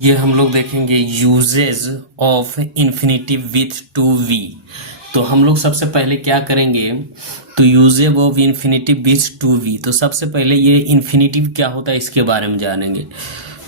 ये हम लोग देखेंगे uses of infinitive with to V. तो हम लोग सबसे पहले क्या करेंगे, तो uses of infinitive with to V. तो सबसे पहले ये इन्फिनेटिव क्या होता है इसके बारे में जानेंगे।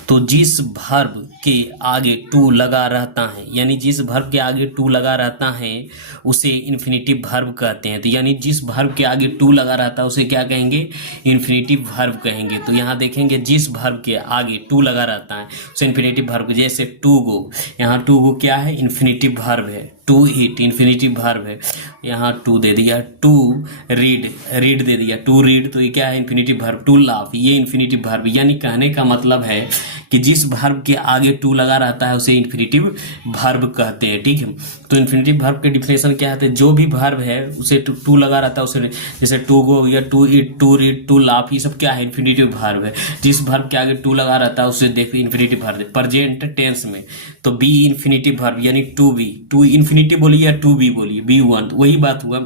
तो जिस वर्ब के आगे टू लगा रहता है, यानी जिस वर्ब के आगे टू लगा रहता है उसे इन्फिनेटिव वर्ब कहते हैं। तो यानी जिस वर्ब के आगे टू लगा रहता है उसे क्या कहेंगे, इन्फिनेटिव वर्ब कहेंगे। तो यहाँ देखेंगे जिस वर्ब के आगे टू लगा रहता है उसे इन्फिनेटिव वर्ब, जैसे टू गो, यहाँ टू गो क्या है, इन्फिनेटिव वर्ब है। टू ईट इन्फिनेटिव वर्ब है, यहाँ टू दे दिया। टू रीड, रीड दे दिया। टू रीड, तो ये क्या है, इन्फिनेटिव वर्ब। टू लाफ, ये इन्फिनेटिव वर्ब। यानी कहने का मतलब है कि जिस वर्ब के आगे टू लगा रहता है उसे इन्फिनेटिव वर्ब कहते हैं। ठीक है, तो इन्फिनेटिव वर्ब के डिफिनेशन क्या है, जो भी वर्ब है उसे टू लगा रहता है उसे, जैसे टू गो या to eat, to read, to laugh, ये सब क्या है, इन्फिनेटिव वर्ब है। जिस वर्ब के आगे टू लगा रहता है उसे देखिए इन्फिनेटिव वर्ब। प्रेजेंट टेंस में तो बी इन्फिनेटिव वर्ब, यानी टू बी, टू इन्फिनेटिव बोलिए या टू बी बोलिए, बी वन, तो वही बात हुआ।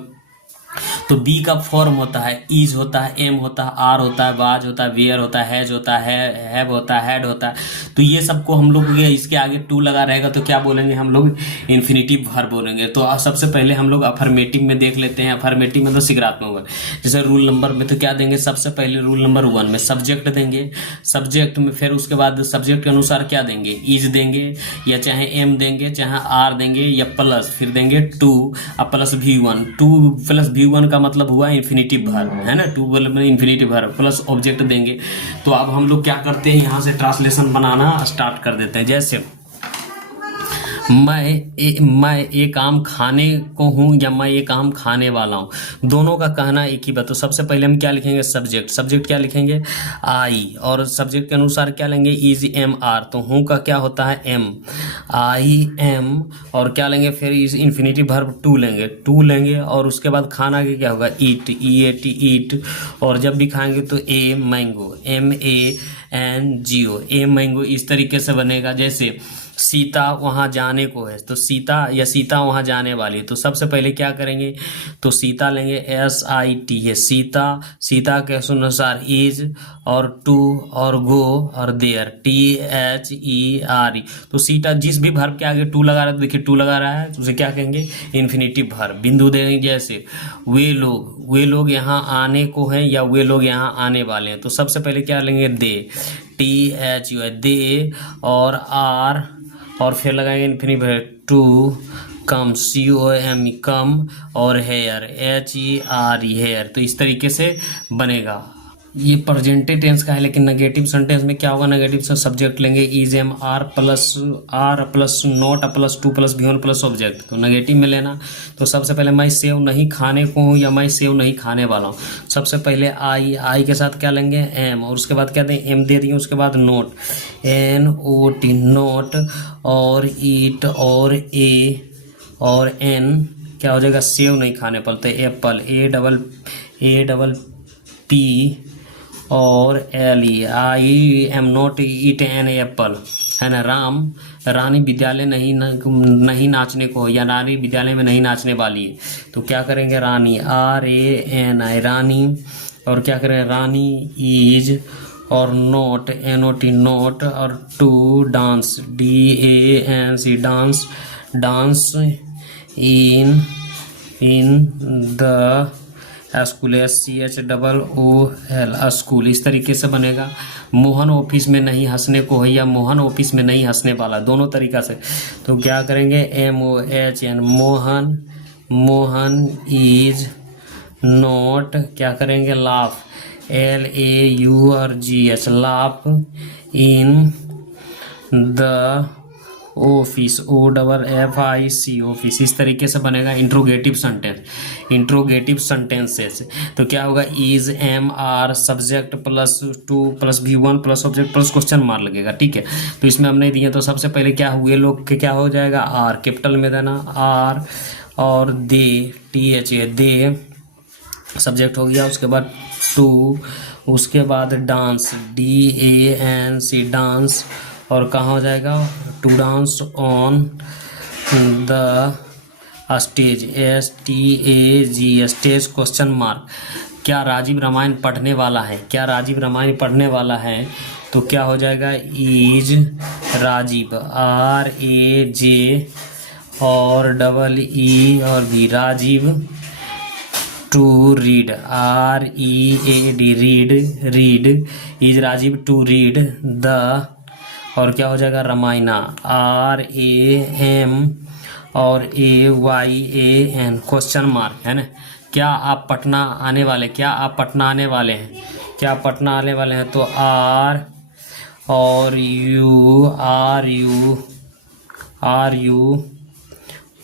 तो बी का फॉर्म होता है इज होता है, एम होता है, आर होता है, वाज होता है, वेयर होता है, हैज होता है, हैव होता है, हैड होता है। तो ये सबको हम लोग इसके आगे टू लगा रहेगा तो क्या बोलेंगे हम लोग, इन्फिनेटिव वर्ब बोलेंगे। तो सबसे पहले हम लोग अफर्मेटिव में देख लेते हैं। अफर्मेटिव मतलब सकारात्मक वर्ब। जैसे रूल नंबर में तो क्या देंगे, सबसे पहले रूल नंबर 1 में सब्जेक्ट देंगे। सब्जेक्ट में फिर उसके बाद सब्जेक्ट के अनुसार क्या देंगे, इज देंगे या चाहे एम देंगे, चाहे आर देंगे या प्लस, फिर देंगे to plus V1। To plus V1 का मतलब हुआ इन्फिनेटिव वर्ब, है ना। टू मतलब इन्फिनेटिव वर्ब प्लस ऑब्जेक्ट देंगे। तो अब हम लोग क्या करते हैं, यहाँ से ट्रांसलेशन बनाना स्टार्ट कर देते हैं। जैसे मैं एक आम खाने को हूँ या मैं एक आम खाने वाला हूँ, दोनों का कहना एक ही बात। तो सबसे पहले हम क्या लिखेंगे, सब्जेक्ट। सब्जेक्ट क्या लिखेंगे, आई, और सब्जेक्ट के अनुसार क्या लेंगे, इज, एम, आर। तो हूँ का क्या होता है, एम, आई एम, और क्या लेंगे फिर इज इन्फिनेटिव वर्ब टू लेंगे, टू लेंगे। और उसके बाद खाना के क्या होगा, ईट, ई ए टी, ईट। और जब भी खाएंगे तो a mango, MANGO, a mango, इस तरीके से बनेगा। जैसे सीता वहाँ जाने को है, तो सीता या सीता वहाँ जाने वाली है। तो सबसे पहले क्या करेंगे, तो सीता लेंगे, SIT है सीता, सीता के अनुसार इज, और टू, और गो, और देयर, THERE। तो सीता, जिस भी वर्ब के आगे टू लगा रहा है, तो देखिए टू लगा रहा है तो उसे क्या कहेंगे, इन्फिनेटिव वर्ब। बिंदु देंगे, जैसे वे लोग यहाँ आने को हैं या वे लोग यहाँ आने वाले हैं। तो सबसे पहले क्या लेंगे, दे, THU, दे, और आर, और फिर लगाएंगे इन्फिनेटिव टू, कम, COME, कम, और हेयर, HERE, हेयर। तो इस तरीके से बनेगा। ये प्रेजेंटेड टेंस का है, लेकिन नेगेटिव सेंटेंस में क्या होगा, नेगेटिव से सब्जेक्ट लेंगे is, am, are plus not plus to plus V1 plus object. तो नेगेटिव में लेना। तो सबसे पहले मैं सेव नहीं खाने को हूँ या मैं सेव नहीं खाने वाला हूँ। सबसे पहले आई के साथ क्या लेंगे, एम, और उसके बाद क्या दें, एम दे दिए। उसके बाद नोट, NOT, नोट, और ईट, और ए, और एन क्या हो जाएगा, सेव नहीं खाने पर। तो एप्पल, APP, और LE, I am not eat an apple, है ना। रानी विद्यालय नहीं नाचने को, या रानी विद्यालय में नहीं नाचने वाली है। तो क्या करेंगे, रानी, RANI, रानी, और क्या करें, रानी इज, और नोट, NOT, नोट, और to, dance, DANC, dance, dance in the school, SCHOOL, school. इस तरीके से बनेगा। मोहन ऑफिस में नहीं हंसने को है या मोहन ऑफिस में नहीं हंसने वाला, दोनों तरीका से। तो क्या करेंगे, MOHN, मोहन इज नॉट, क्या करेंगे, laugh, LAURGH, laugh, in the office, OFFIC, office. इस तरीके से बनेगा इंट्रोगेटिव सेंटेंसेस। तो क्या होगा, is, am, are, subject plus to plus V1 plus object plus question mark लगेगा। ठीक है, तो इसमें हम नहीं दिए। तो सबसे पहले क्या हुए लोग के क्या हो जाएगा, आर, कैपिटल में देना, आर, और दे, TH, दे, सब्जेक्ट हो गया। उसके बाद टू, उसके बाद डांस, DANC, डांस, और कहाँ हो जाएगा, to dance on the stage, STAG, stage, question mark. क्या राजीव रामायण पढ़ने वाला है, क्या राजीव रामायण पढ़ने वाला है, तो क्या हो जाएगा, इज राजीव, RAJ और डबल E और भी, Rajiv to read, READ, read is Rajiv to read the, और क्या हो जाएगा, रामायणा, RAM और AYAN क्वेश्चन मार्क, है ना। क्या आप पटना आने वाले, क्या आप पटना आने वाले हैं, क्या पटना आने वाले हैं, तो आर और यू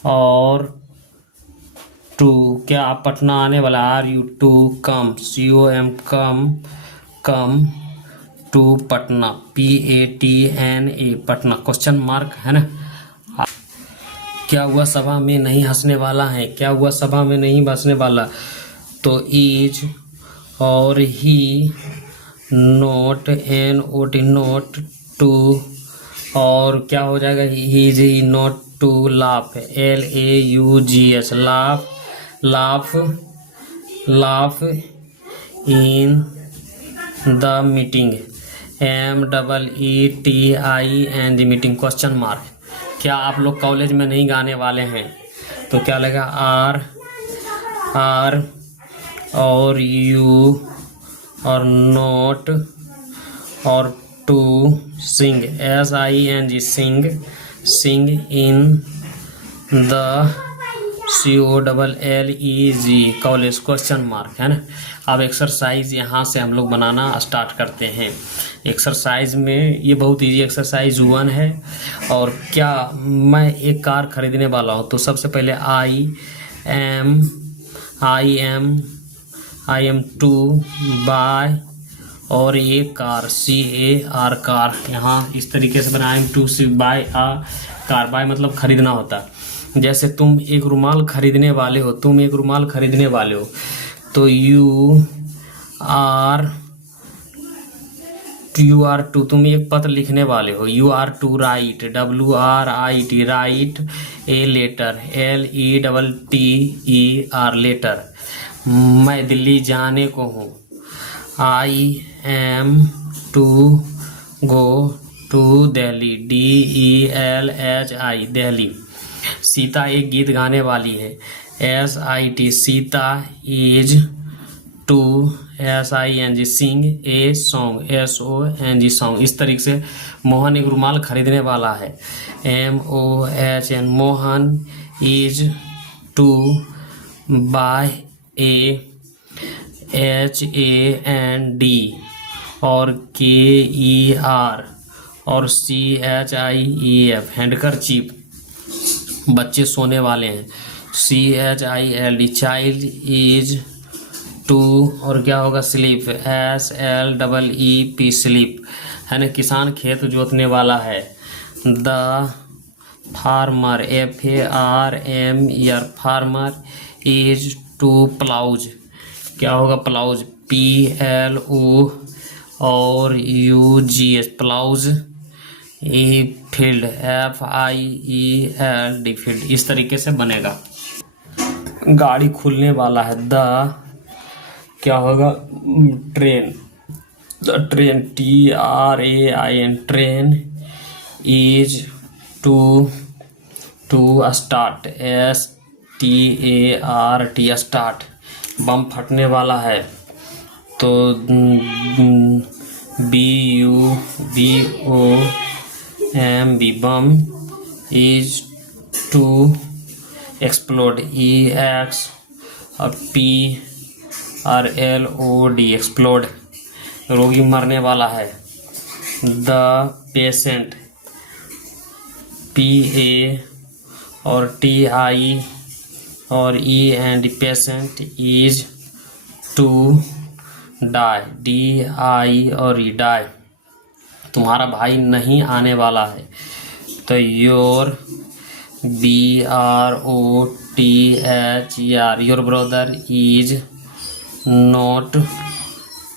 और टू, क्या आप पटना आने वाला, RU to come, come to Patna, PATNA Patna question mark, है ना। क्या हुआ सभा में नहीं हंसने वाला है, क्या हुआ सभा में नहीं हंसने वाला, तो इज और ही नोट, NOT टू, और क्या हो जाएगा, he is not to laugh, LAUGH laugh in the meeting, MEETING meeting question mark. क्या आप लोग कॉलेज में नहीं गाने वाले हैं, तो क्या लगेगा, आर और यू और नोट और to sing, SING sing in the COLLEG college question mark, है ना। अब एक्सरसाइज यहाँ से हम लोग बनाना स्टार्ट करते हैं। एक्सरसाइज में ये बहुत इजी एक्सरसाइज 1 है। और क्या, मैं एक कार खरीदने वाला हूँ, तो सबसे पहले I am to buy और ये कार, CAR कार, यहाँ इस तरीके से बना, I am to buy a car, buy मतलब खरीदना होता है। जैसे तुम एक रुमाल खरीदने वाले हो, तो यू आर टू, तुम एक पत्र लिखने वाले हो, you are to write, WRIT write a letter, LETTER letter. मैं दिल्ली जाने को हूँ, I am to go to Delhi, DELHI Delhi. Sita एक गीत गाने वाली है, SIT Sita is to, SING sing a song, SONG song. इस तरीके से मोहन एक रुमाल खरीदने वाला है, MOHN Mohan is to buy a, HAND और KER और CHIEF हैंडकरचीफ, बच्चे सोने वाले हैं, CHILD चाइल्ड इज टू, और क्या होगा, स्लीप, SLEEP स्लीप, है ना। किसान खेत जोतने वाला है, the farmer, FARMER farmer is to ploughs, क्या होगा, प्लाउज, PLO और UGH ploughs. A field, FIELD field. इस तरीके से बनेगा। गाड़ी खुलने वाला है, द क्या होगा, train, the train, TRAIN train is to start, START start. Bomb फटने वाला है, तो BUMB bomb is to explode, EX और PRLOD एक्सप्लोड। रोगी मरने वाला है, द पेशेंट, PA और TI और END patient is to die, DI और डाई। तुम्हारा भाई नहीं आने वाला है, तो your BROTHER your brother is not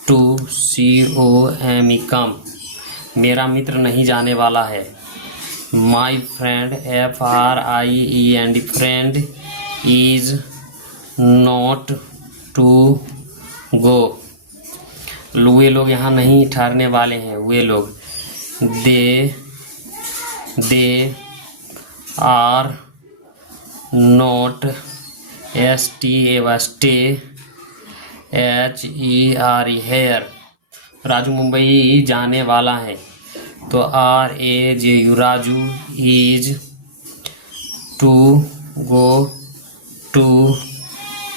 to COME come, मेरा मित्र नहीं जाने वाला है, my friend FRIEND friend is not to go, वे लोग यहाँ नहीं ठहरने वाले हैं। वे लोग they are not stay HERE here. Raju Mumbai जाने वाला है, तो RAJU Raju is to go to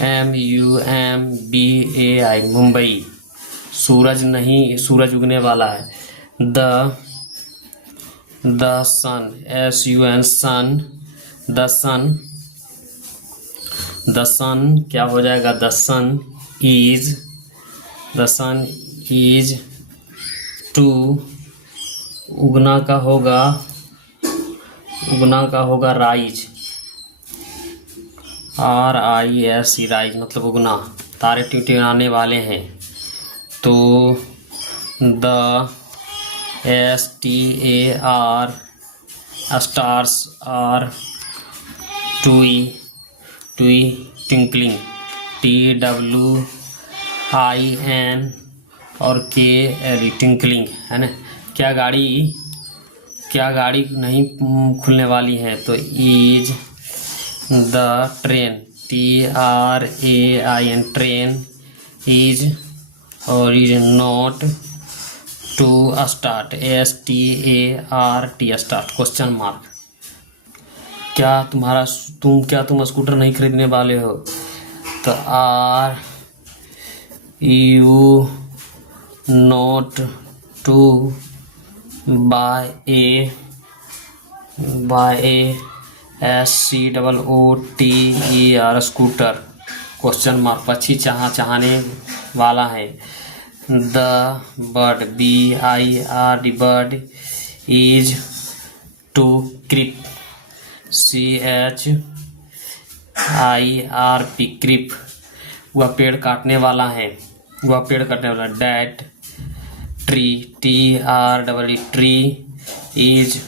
MUMBAI Mumbai. सूरज नहीं, सूरज उगने वाला है। The sun SUN sun, the sun क्या हो जाएगा? द सन इज टू, उगना का होगा राइज, RISE राइज मतलब उगना। तारे टिमटिमाने वाले हैं, तो the stars are twinkling, TWIN और KLE टिंकलिंग, है ना। क्या गाड़ी नहीं खुलने वाली है? तो is the train, TRAIN train is और is not to start, START start question mark. क्या तुम स्कूटर नहीं खरीदने वाले हो? तो are you not to buy A SCOOTER scooter question mark. पक्षी चाहने वाला है। The bird BIRD bird is to क्रिप, CHIRP क्रिप। वह पेड़ काटने वाला है। That tree, TREE tree is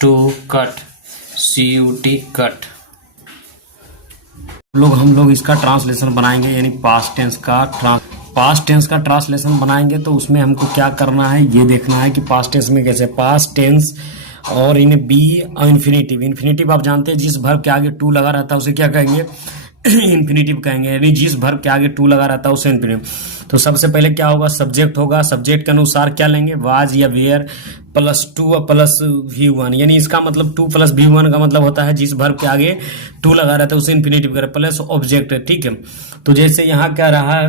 to cut, CUT cut. हम लोग इसका ट्रांसलेशन बनाएंगे, यानी पास्ट टेंस का ट्रांसलेशन बनाएंगे। तो उसमें हमको क्या करना है, ये देखना है कि पास्ट टेंस में कैसे। पास्ट टेंस और इन्हें बी और इन्फिनेटिव आप जानते हैं, जिस वर्ब के आगे टू लगा रहता है उसे क्या कहेंगे? इन्फिनेटिव कहेंगे, यानी जिस वर्ब के आगे टू लगा रहता है उसे इन्फिनेटिव। तो सबसे पहले क्या होगा? सब्जेक्ट होगा। सब्जेक्ट के अनुसार क्या लेंगे? वाज या वेयर प्लस टू और प्लस V1, यानी इसका मतलब 2 + V1 का मतलब होता है जिस वर्ब के आगे टू लगा रहता है उसे इन्फिनेटिव करे, प्लस ऑब्जेक्ट, ठीक है। तो जैसे यहाँ क्या रहा है,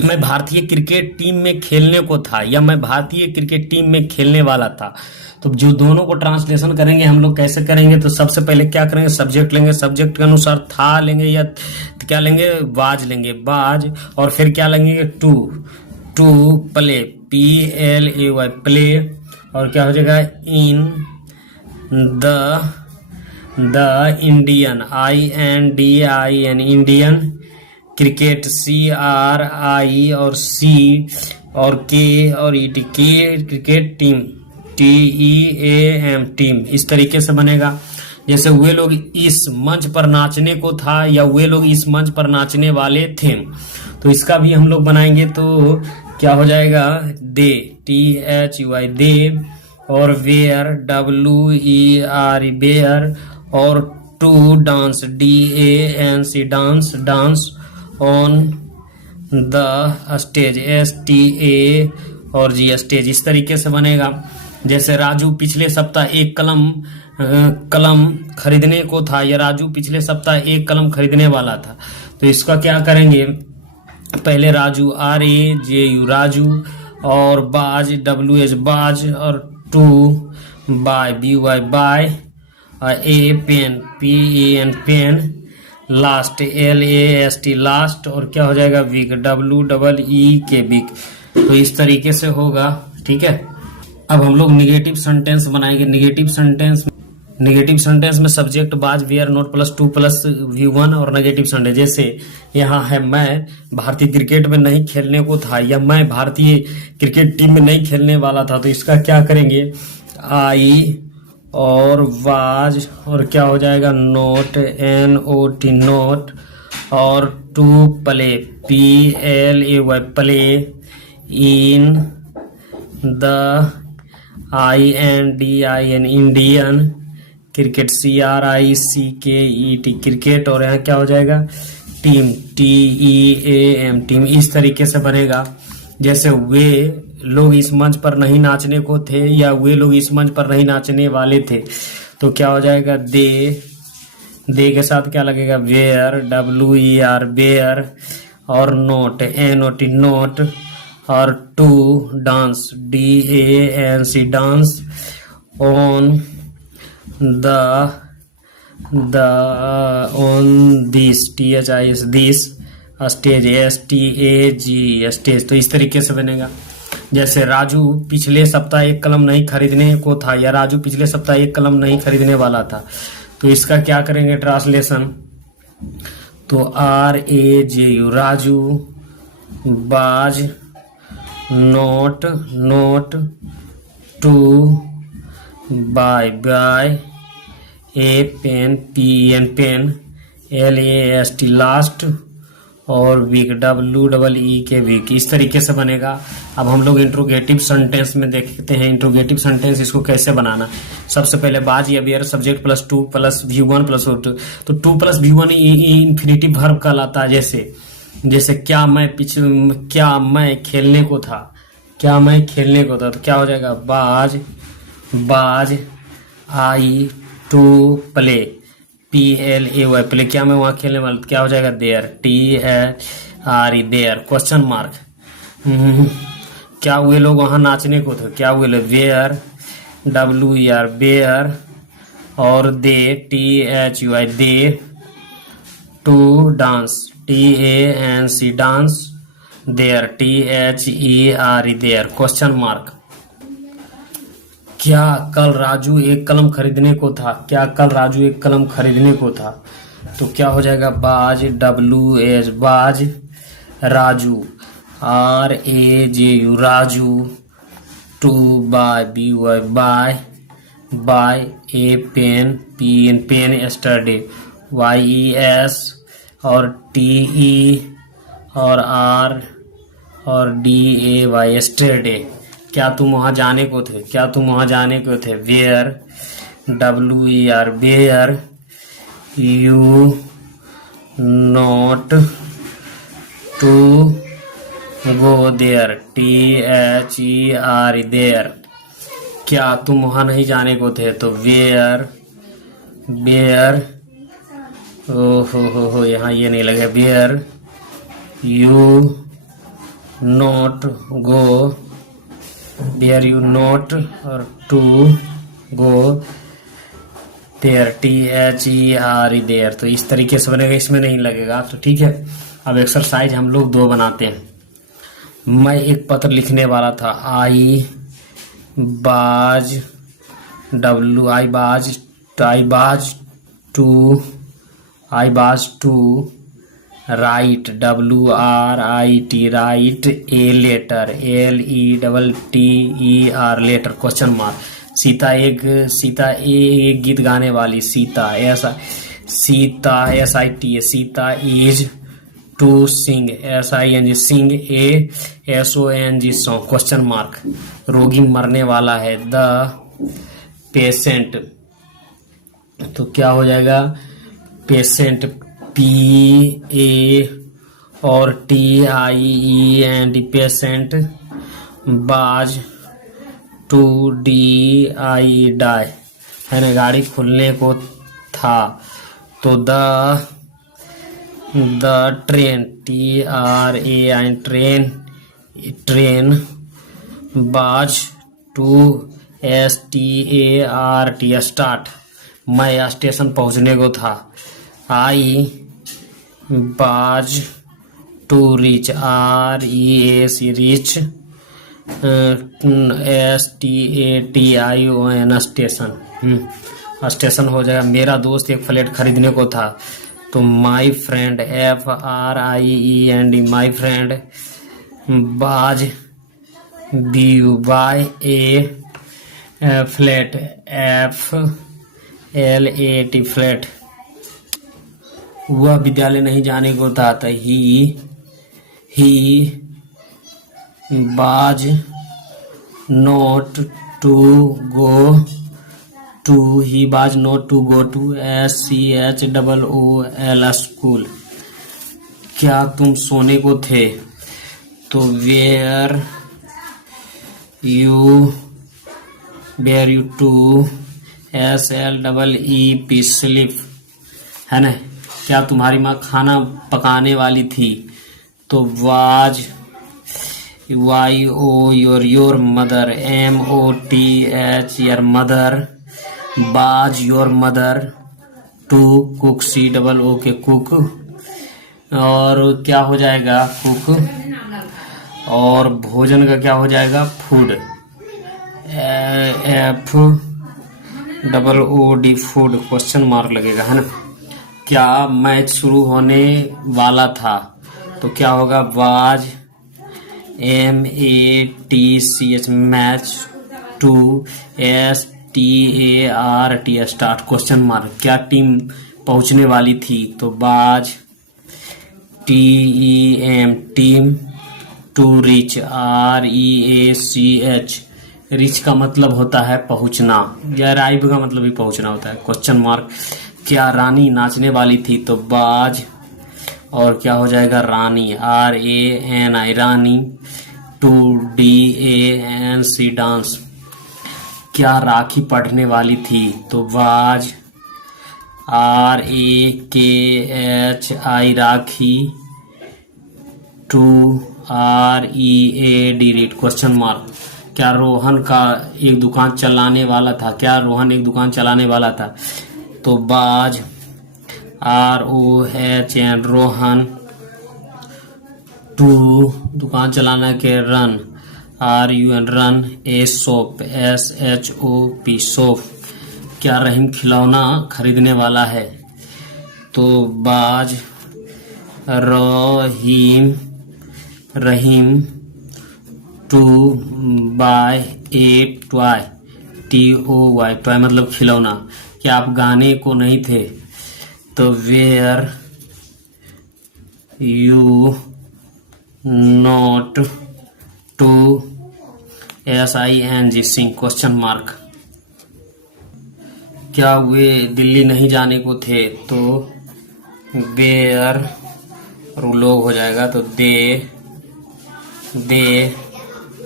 मैं भारतीय क्रिकेट टीम में खेलने को था, या मैं भारतीय क्रिकेट टीम में खेलने वाला था। तो जो दोनों को ट्रांसलेशन करेंगे हम लोग कैसे करेंगे? तो सबसे पहले क्या करेंगे? सब्जेक्ट लेंगे। सब्जेक्ट के अनुसार था लेंगे या क्या लेंगे? बाज लेंगे, बाज। और फिर क्या लेंगे? To play, PLAY play. और क्या हो जाएगा? In the Indian, INDIAN Indian cricket, CRI और C और K और ET cricket team, TEAM team. इस तरीके से बनेगा। जैसे वे लोग इस मंच पर नाचने को था, या वे लोग इस मंच पर नाचने वाले थे। तो इसका भी हम लोग बनाएंगे। तो क्या हो जाएगा? दे, THUI दे। और वेयर, WER वेयर। और to dance, DANC dance. On the stage, STA और G स्टेज। इस तरीके से बनेगा। जैसे राजू पिछले सप्ताह एक कलम खरीदने को था, या राजू पिछले सप्ताह एक कलम खरीदने वाला था। तो इसका क्या करेंगे? पहले राजू, RAJU राजू। और बाज, WH बाज। और to buy, BY buy. A pen, PEN pen. Last, LAST last. और क्या हो जाएगा? Week, WEEK week. तो इस तरीके से होगा, ठीक है। अब हम लोग निगेटिव सेंटेंस बनाएंगे। निगेटिव सेंटेंस में सब्जेक्ट बाज, वेयर, नॉट प्लस 2 + V1 और नेगेटिव सेंटेंस। जैसे यहाँ है, मैं भारतीय क्रिकेट में नहीं खेलने को था, या मैं भारतीय क्रिकेट टीम में नहीं खेलने वाला था। तो इसका क्या करेंगे? आई और वाज। और क्या हो जाएगा? Not, NOT not. और to play, PLAY play in the INDIN Indian cricket, CRICKET cricket, और यहाँ क्या हो जाएगा टीम, TEAM टीम। इस तरीके से बनेगा। जैसे वे लोग इस मंच पर नहीं नाचने को थे या वे लोग इस मंच पर नहीं नाचने वाले थे, तो क्या हो जाएगा दे के साथ क्या लगेगा वेयर, WER वेयर, और नोट, NOT नोट, और to dance, DANC dance, on on this, THIS this, stage, STAG stage. तो इस तरीके से बनेगा। जैसे राजू पिछले सप्ताह एक कलम नहीं खरीदने को था, या राजू पिछले सप्ताह एक कलम नहीं खरीदने वाला था, तो इसका क्या करेंगे ट्रांसलेशन। तो RAJU Raju was not to buy a pen, pen, LAST last, और वीक, WEE के वीक। इस तरीके से बनेगा। अब हम लोग इंट्रोगेटिव सेंटेंस में देखते हैं इंट्रोगेटिव सेंटेंस इसको कैसे बनाना। सबसे पहले बाज या were, subject plus 2 plus V1 plus 2, तो 2 प्लस V1 इंफिनिटिव वर्ब कहलाता है। जैसे क्या मैं खेलने को था, तो क्या हो जाएगा was I to play, PLAY play, क्या मैं वहां खेलने वाला, क्या हो जाएगा there, THRE there, question mark. क्या वे लोग वहां नाचने को थे, क्या वे लोग वेयर, WER वेयर, और they, THUI they, to dance, DANC dance, there, THERE there, question mark. क्या कल राजू एक कलम खरीदने को था, तो क्या हो जाएगा was, WH was, Raju, RAJU Raju, to buy, BY buy, a pen, pen, yesterday, YES, और TE, और R, और DAY एस्टरडे। क्या तुम वहां जाने को थे, were, WER were, you not to go there, THERE there. क्या तुम वहां नहीं जाने को थे, तो वेयर, हो यहाँ ये नहीं लगे, were you not go, there you not, और to go there, THERE there. तो इस तरीके से बनेगा, इसमें नहीं लगेगा। तो ठीक है, अब एक्सरसाइज हम लोग 2 बनाते हैं। मैं एक पत्र लिखने वाला था, I was to write, WRIT write, a letter, LETTER letter, question mark. Sita एक गीत गाने वाली, Sita SIT, Sita is to sing, SING sing, SONG song, question mark. रोगी मरने वाला है, द पेशेंट, तो क्या हो जाएगा पेशेंट, PA और TIENT patient, was, to DI die, है ना, गाड़ी खुलने को था, तो the train, TRAIN train, was, to START start, मैं स्टेशन पहुंचने को था, I was to reach, REAC reach, STATION station, station हो जाएगा। मेरा दोस्त एक फ्लैट खरीदने को था, तो my friend, FRIEND my friend, was, BU buy a flat, FLAT flat. वह विद्यालय नहीं जाने को था, तो he was not to go to, he was not to go to SCHOOL school. क्या तुम सोने को थे? तो were you to SLEEP sleep, है ना। क्या तुम्हारी माँ खाना पकाने वाली थी? तो was YO your mother MOTH your mother, was your mother to cook COO K cook, और क्या हो जाएगा कुक, और भोजन का क्या हो जाएगा food FOOD food, question mark लगेगा, है ना। क्या मैच शुरू होने वाला था? तो क्या होगा was MATCH match to START start, question mark. क्या टीम पहुंचने वाली थी? तो was TEM team, to reach REACH, reach का मतलब होता है पहुंचना, या राइब का मतलब भी पहुंचना होता है, क्वेश्चन मार्क। क्या रानी नाचने वाली थी? तो बाज, और क्या हो जाएगा Rani RANI Rani, to DANC dance. क्या राखी पढ़ने वाली थी? तो was RAKHI Rakhi, to READ read, question mark. क्या रोहन का एक दुकान चलाने वाला था? क्या रोहन एक दुकान चलाने वाला था? तो बाज ROHN रोहन, टू दुकान चलाना के run RUN run, shop SHOP shop. क्या रहीम खिलौना खरीदने वाला है? तो was Rahim to buy a toy TOY, toy मतलब खिलौना। क्या आप गाने को नहीं थे? तो were you not to SING sing, question mark. क्या वे दिल्ली नहीं जाने को थे? तो वेयर लोग हो जाएगा, तो they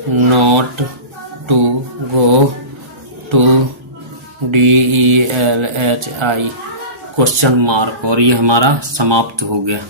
not to go to DELHI, question mark. और ये हमारा समाप्त हो गया।